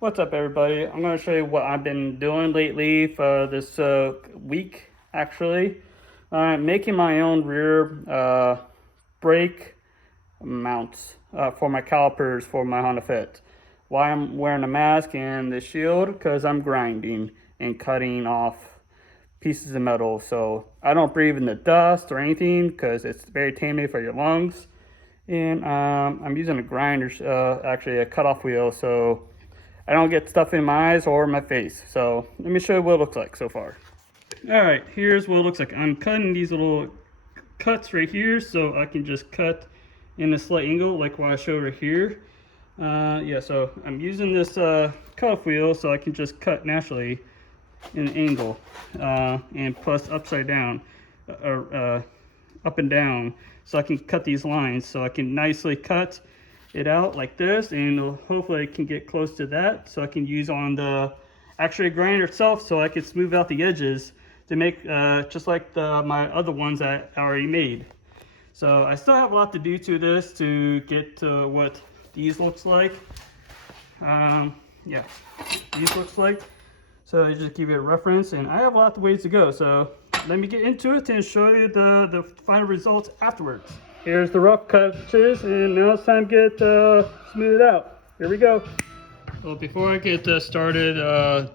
What's up, everybody? I'm going to show you what I've been doing lately for this week, actually. Making my own rear brake mounts for my calipers for my Honda Fit. Why I'm wearing a mask and the shield? Because I'm grinding and cutting off pieces of metal. So I don't breathe in the dust or anything because it's very tainted for your lungs. And I'm using a grinder, actually a cutoff wheel, so I don't get stuff in my eyes or my face. So let me show you what it looks like so far. All right, here's what it looks like. I'm cutting these little cuts right here, so I can just cut in a slight angle like what I showed right here. Yeah, so I'm using this cutoff wheel so I can just cut naturally in an angle, and plus upside down, or up and down, so I can cut these lines, so I can nicely cut it out like this, and hopefully I can get close to that so I can use on the actual grinder itself, so I can smooth out the edges to make just like my other ones that I already made. So I still have a lot to do to this to get to what these looks like. Yeah, these looks like. So I just give you a reference, and I have a lot of ways to go. So let me get into it and show you the final results afterwards. Here's the rough cuts, and now it's time to get smoothed out. Here we go. Well, before I get started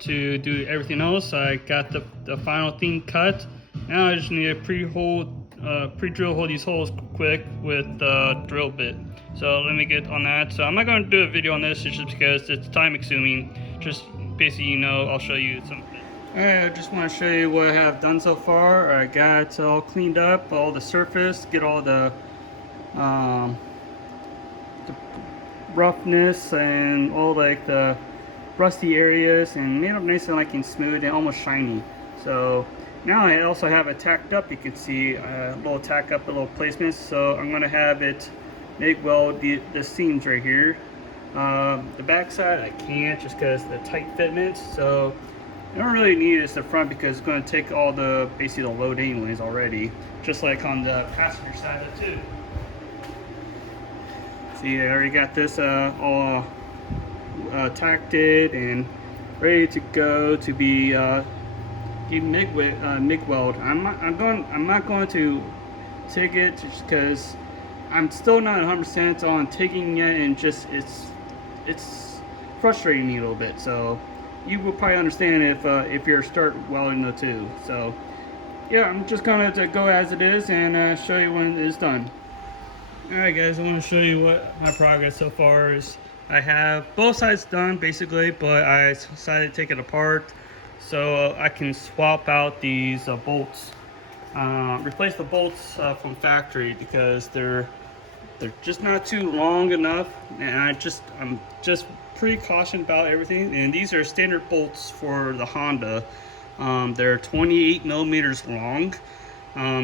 to do everything else, I got the final thing cut. Now I just need to pre-drill hole these holes quick with the drill bit. So let me get on that. So I'm not going to do a video on this just because it's time consuming. Just basically, I'll show you some. Alright, I just want to show you what I have done so far. I got all cleaned up, all the surface, get all the roughness and all like the rusty areas, and made them nice and like and smooth and almost shiny. So now I also have it tacked up. You can see a little tack up, a little placements. So I'm going to have it make weld the seams right here. The back side I can't just because the tight fitments. So I don't really need it as the front because it's going to take all the basically the load anyways already, just like on the passenger side of it too. See, I already got this all tacked it and ready to go to be MIG weld. I'm not going to TIG it just because I'm still not 100% on TIGging it, and just it's frustrating me a little bit. So you will probably understand if you're start welding the two. So yeah, I'm just gonna go as it is and show you when it's done. Alright guys, I want to show you what my progress so far is. I have both sides done basically, but I decided to take it apart so I can swap out these bolts, replace the bolts from factory because they're just not too long enough, and I'm just pretty cautious about everything. And these are standard bolts for the Honda. They're 28 millimeters long.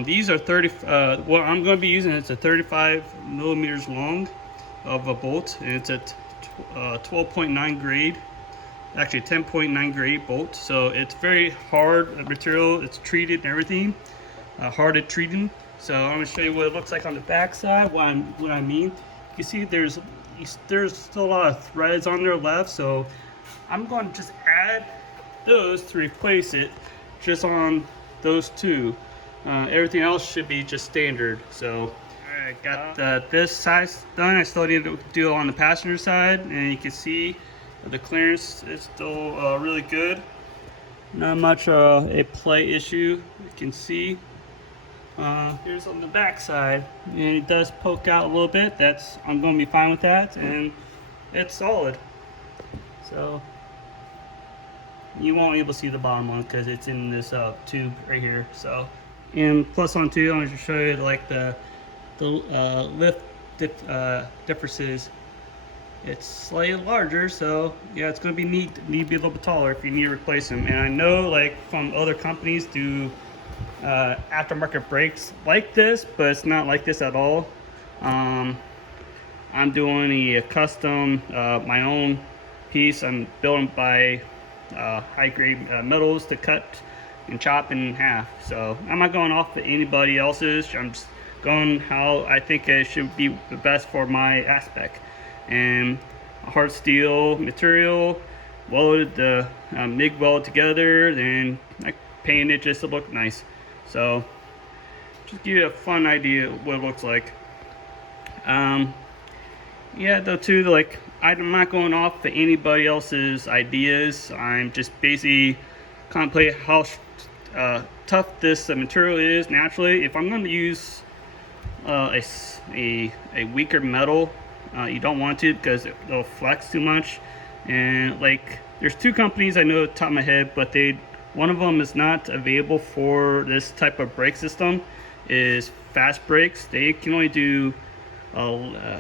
These are 30, what I'm going to be using is a 35 millimeters long of a bolt, and it's a 12.9 grade, actually 10.9 grade bolt. So it's very hard material, it's treated and everything, hard at treating. So I'm going to show you what it looks like on the back side, what I mean. You can see there's still a lot of threads on there left, so I'm going to just add those to replace it just on those two. Everything else should be just standard. So I got this side done. I still need to do it on the passenger side, and you can see the clearance is still really good. Not much a play issue. You can see here's on the back side, and it does poke out a little bit. I'm going to be fine with that, and it's solid. So you won't be able to see the bottom one because it's in this tube right here. So, and plus on two, I'm going to show you like the lift differences. It's slightly larger, so yeah, it's going to be need to be a little bit taller if you need to replace them. And I know like from other companies do aftermarket brakes like this, but it's not like this at all. I'm doing a custom, my own piece. I'm building by high grade metals to cut and chop in half. So I'm not going off of anybody else's. I'm just going how I think it should be the best for my aspect. And hard steel material, welded the MIG weld together, then I painted it just to look nice. So just give you a fun idea of what it looks like. Yeah, though too, like I'm not going off of anybody else's ideas. I'm just basically contemplating how tough this material is naturally. If I'm going to use a weaker metal, you don't want to because it'll flex too much. And like, there's two companies I know at the top of my head, but one of them is not available for this type of brake system. Is Fast Brakes. They can only do a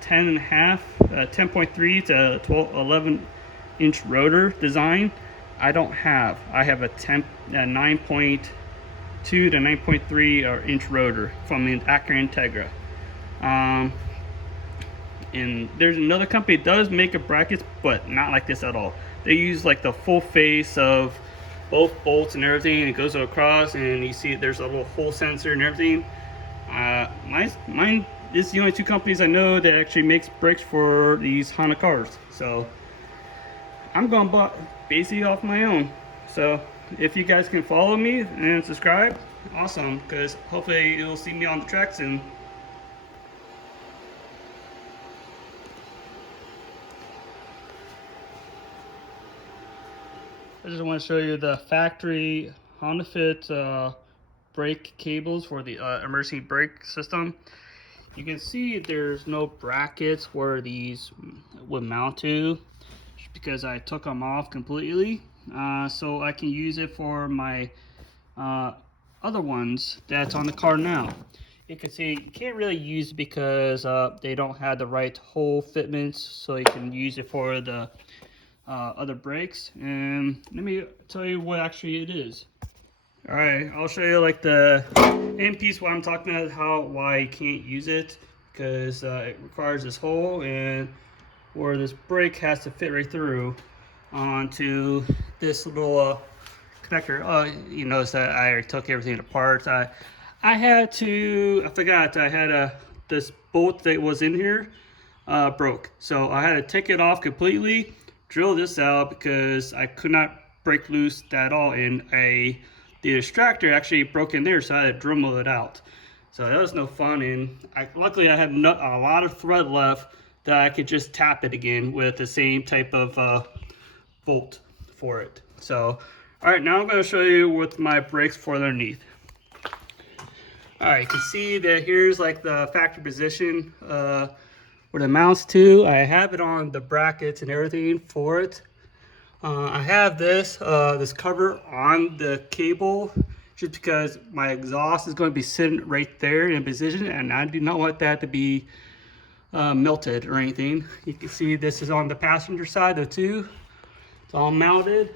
10 and a half, 10.3 to 12, 11-inch rotor design. I don't have. I have a 9.2 to 9.3 inch rotor from the Acura Integra. And there's another company that does make a brackets, but not like this at all. They use like the full face of both bolts and everything, and it goes across, and you see there's a little hole sensor and everything. Mine is the only two companies I know that actually makes brakes for these Honda cars. So I'm going to basically off my own. So if you guys can follow me and subscribe, awesome, because hopefully you'll see me on the track soon. I just want to show you the factory Honda Fit brake cables for the emergency brake system. You can see there's no brackets where these would mount to, because I took them off completely, so I can use it for my other ones that's on the car now. You can see you can't really use it because they don't have the right hole fitments, so you can use it for the other brakes. And let me tell you what actually it is. All right, I'll show you like the end piece what I'm talking about, why you can't use it, because it requires this hole, and where this brake has to fit right through onto this little connector. You notice that I took everything apart. I forgot I had this bolt that was in here broke, so I had to take it off completely, drill this out because I could not break loose at all, and the extractor actually broke in there, so I had to Dremel it out. So that was no fun, and luckily I had a lot of thread left that I could just tap it again with the same type of bolt for it. So, all right, now I'm going to show you with my brakes for underneath. All right, you can see that here's like the factory position where it mounts to. I have it on the brackets and everything for it. I have this cover on the cable just because my exhaust is going to be sitting right there in position, and I do not want that to be melted or anything. You can see this is on the passenger side though too. It's all mounted,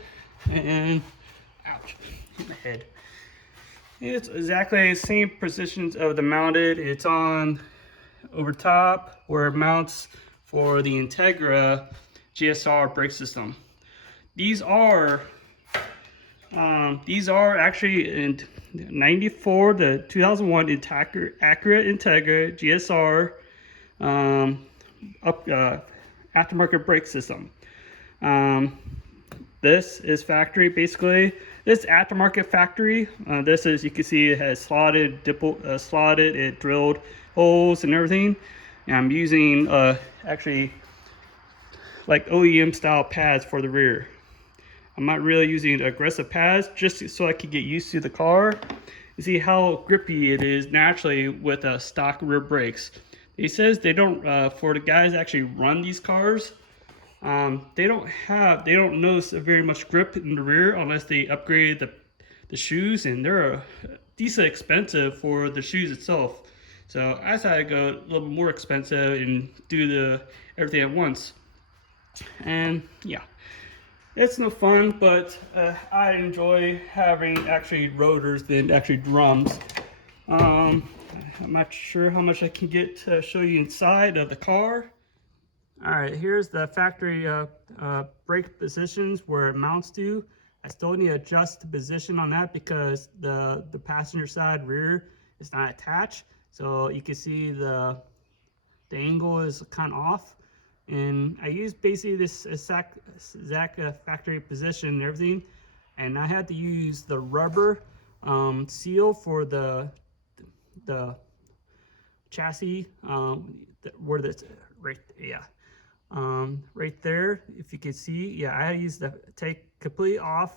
and ouch, hit my head. It's exactly the same positions of the mounted. It's on over top where it mounts for the Integra GSR brake system. These are actually in 94 to 2001 Acura Integra GSR aftermarket brake system. This is factory basically. This aftermarket factory. This is, you can see it has slotted, it drilled holes and everything. And I'm using actually like OEM style pads for the rear. I'm not really using aggressive pads, just so I could get used to the car. You see how grippy it is naturally with stock rear brakes. He says they don't, for the guys that actually run these cars, they don't notice very much grip in the rear unless they upgrade the shoes, and they're decent expensive for the shoes itself. So I decided to go a little more expensive and do everything at once. And yeah, it's no fun, but I enjoy having actually rotors than actually drums. I'm not sure how much I can get to show you inside of the car. All right, here's the factory brake positions where it mounts to. I still need to adjust the position on that because the passenger side rear is not attached. So you can see the angle is kind of off. And I used basically this exact factory position and everything, and I had to use the rubber seal for the chassis, where this right, yeah, right there, if you can see, yeah, I used to take completely off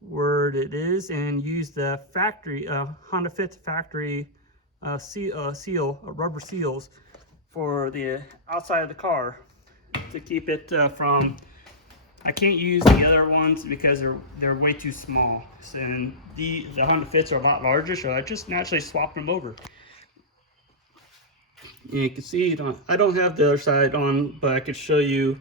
where it is and use the factory Honda Fit factory rubber seals for the outside of the car to keep it from. I can't use the other ones because they're way too small, and the Honda Fits are a lot larger, so I just naturally swapped them over. And you can see I don't have the other side on, but I could show you.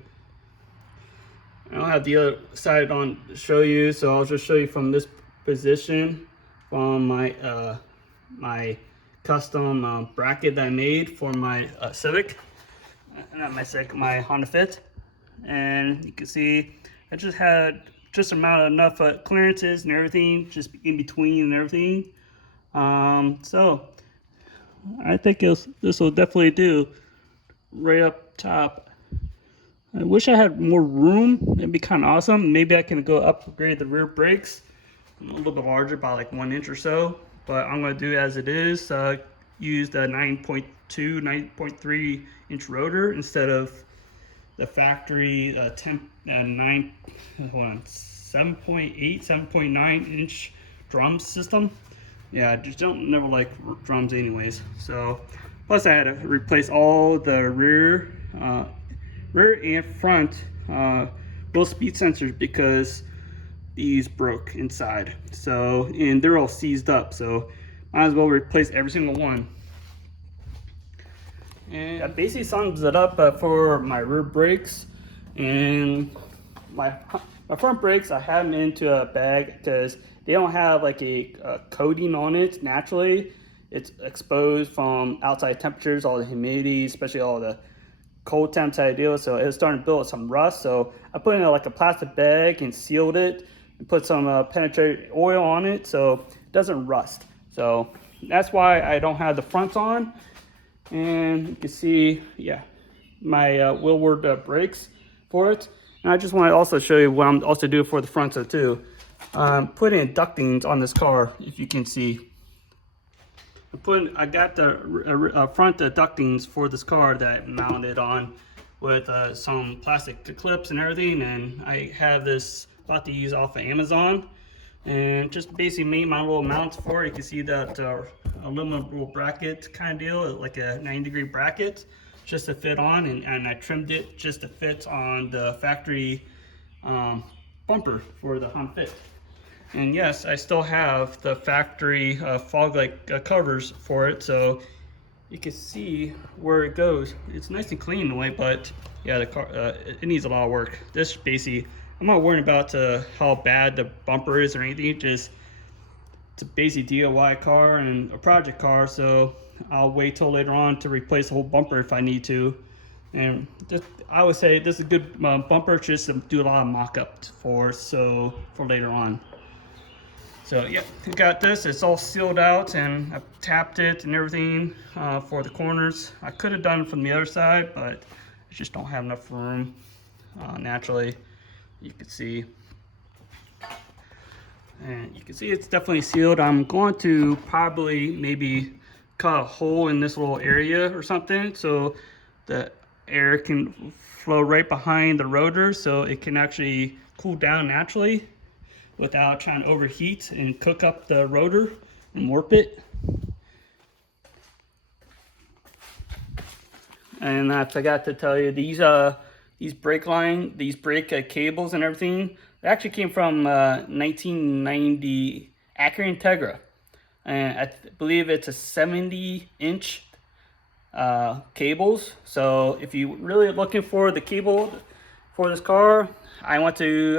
I don't have the other side on to show you, so I'll just show you from this position from my custom bracket that I made for my Civic, not my Civic, my Honda Fit. And you can see I just had just enough clearances and everything, just in between and everything. So I think this will definitely do right up top. I wish I had more room. It'd be kind of awesome. Maybe I can go upgrade the rear brakes a little bit larger by like 1 inch or so. But I'm going to do as it is. Use the 9.2, 9.3 inch rotor instead of the factory 7.8, 7.9 inch drum system. Yeah, I just never like drums anyways. So plus I had to replace all the rear and front both speed sensors because these broke inside. So, and they're all seized up, so might as well replace every single one. And that basically sums it up for my rear brakes. And my front brakes, I had them into a bag because they don't have like a coating on it naturally. It's exposed from outside temperatures, all the humidity, especially all the cold temps I deal with, so it was starting to build up some rust. So I put in like a plastic bag and sealed it and put some penetrating oil on it so it doesn't rust. So that's why I don't have the fronts on. And you can see, yeah, my wheelward brakes for it. And I just want to also show you what I'm also doing for the fronts too. Put in ductings on this car, if you can see. I got the front ductings for this car that I mounted on with some plastic clips and everything, and I have this about to use off of Amazon, and just basically made my little mounts for it. You can see that aluminum little bracket kind of deal, like a 90-degree bracket, just to fit on, and I trimmed it just to fit on the factory bumper for the Honda Fit. And yes, I still have the factory fog light covers for it, so you can see where it goes. It's nice and clean in a way, but yeah, the car it needs a lot of work. This basically, I'm not worrying about how bad the bumper is or anything. It's a basic DIY car and a project car, so I'll wait till later on to replace the whole bumper if I need to. And just, I would say this is a good bumper just to do a lot of mock-up for later on. So yeah, I got this. It's all sealed out, and I've tapped it and everything for the corners. I could have done it from the other side, but I just don't have enough room. Naturally, you can see, and you can see it's definitely sealed. I'm going to probably maybe cut a hole in this little area or something so the air can flow right behind the rotor, so it can actually cool down naturally without trying to overheat and cook up the rotor and warp it. And I forgot to tell you, these brake cables and everything, they actually came from 1990 Acura Integra, and I believe it's a 70-inch cables. So if you're really looking for the cable for this car, I went to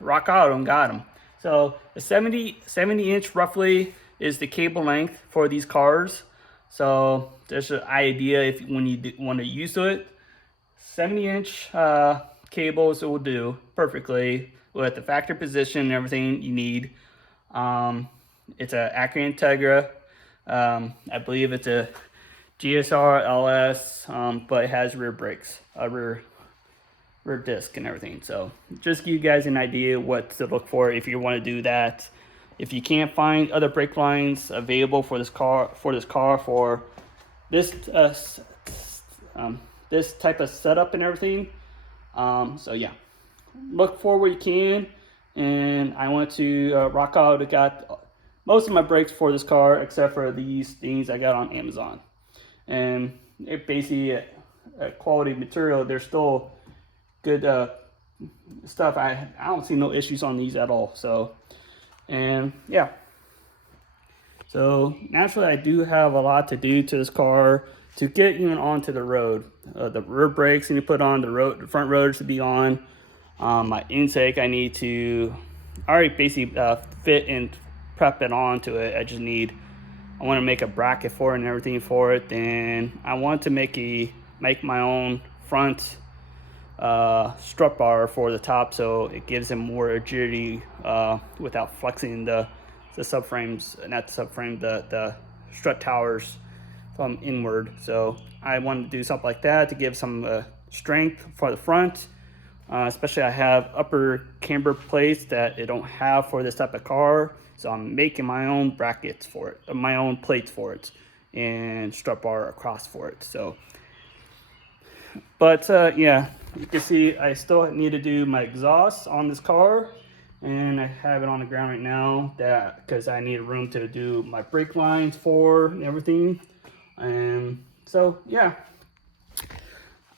Rockauto and got them. So a 70 inch roughly is the cable length for these cars. So there's an idea if when you want to use it. 70-inch cables will do perfectly with the factory position and everything you need. It's a Acura Integra. I believe it's a GSR LS, but it has rear brakes, rear disc and everything. So just give you guys an idea what to look for if you want to do that. If you can't find other brake lines available for this car, for this this type of setup and everything, so yeah, look for what you can. And I went to Rockauto, got most of my brakes for this car except for these things I got on Amazon, and it basically a quality material. They're still good stuff. I don't see no issues on these at all. So, and yeah, so naturally I do have a lot to do to this car to get even onto the road. The rear brakes need to put on, the front rotors to be on. My intake I need to already basically fit and prep it onto it. I want to make a bracket for it and everything for it. Then I want to make my own front strut bar for the top, so it gives them more rigidity without flexing the subframes, not the subframe, the strut towers from inward. So I wanted to do something like that to give some strength for the front. Especially I have upper camber plates that I don't have for this type of car, so I'm making my own brackets for it, my own plates for it, and strut bar across for it. So, but yeah, you can see I still need to do my exhaust on this car, and I have it on the ground right now because I need room to do my brake lines for and everything. And so yeah,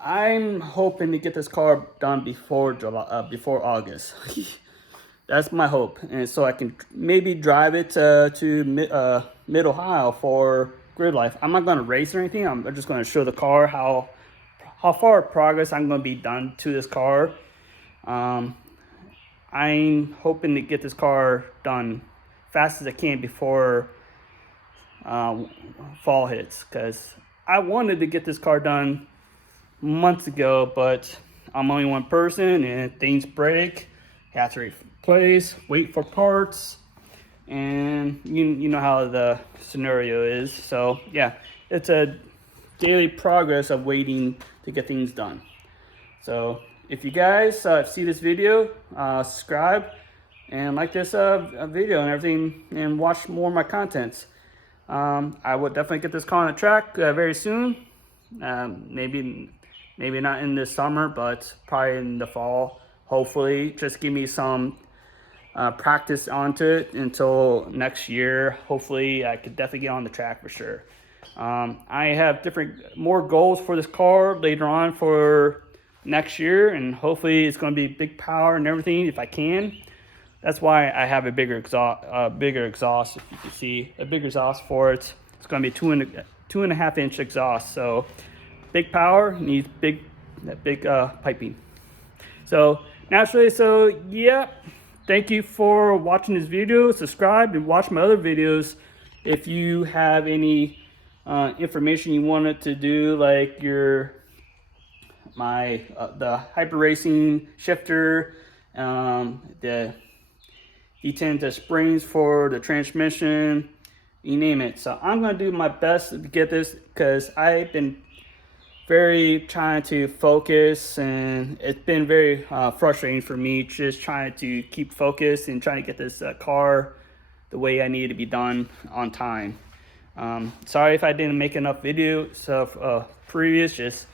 I'm hoping to get this car done before before August. That's my hope, and so I can maybe drive it to Mid Ohio for grid life. I'm not going to race or anything. I'm just going to show the car how far progress I'm going to be done to this car. I'm hoping to get this car done fast as I can before fall hits, because I wanted to get this car done months ago, but I'm only one person and things break, have to replace, wait for parts, and you know how the scenario is. So yeah, it's a daily progress of waiting to get things done. So if you guys see this video, subscribe and like this video and everything, and watch more of my contents. I will definitely get this car on the track very soon. Maybe not in this summer, but probably in the fall. Hopefully, just give me some practice onto it until next year. Hopefully, I could definitely get on the track for sure. I have more goals for this car later on for next year, and hopefully it's going to be big power and everything if I can. That's why I have a bigger exhaust. If you can see a bigger exhaust for it, it's going to be 2.5 inch exhaust. So big power needs big piping. So naturally, so yeah, thank you for watching this video. Subscribe and watch my other videos. If you have any information you wanted to do, like the hyper racing shifter, the E10 the springs for the transmission, you name it. So I'm gonna do my best to get this, because I've been very trying to focus, and it's been very frustrating for me just trying to keep focused and trying to get this car the way I need to be done on time. Sorry if I didn't make enough videos previous. Just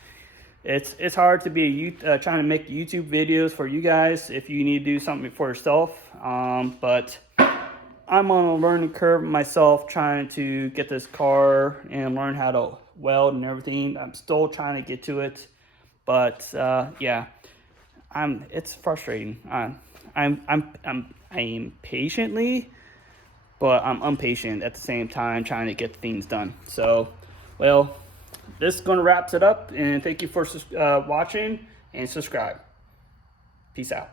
it's hard to be trying to make YouTube videos for you guys if you need to do something for yourself. But I'm on a learning curve myself, trying to get this car and learn how to weld and everything. I'm still trying to get to it, but yeah, it's frustrating. I'm patiently, but I'm impatient at the same time, trying to get things done. So, well, this is going to wrap it up, and thank you for watching, and subscribe. Peace out.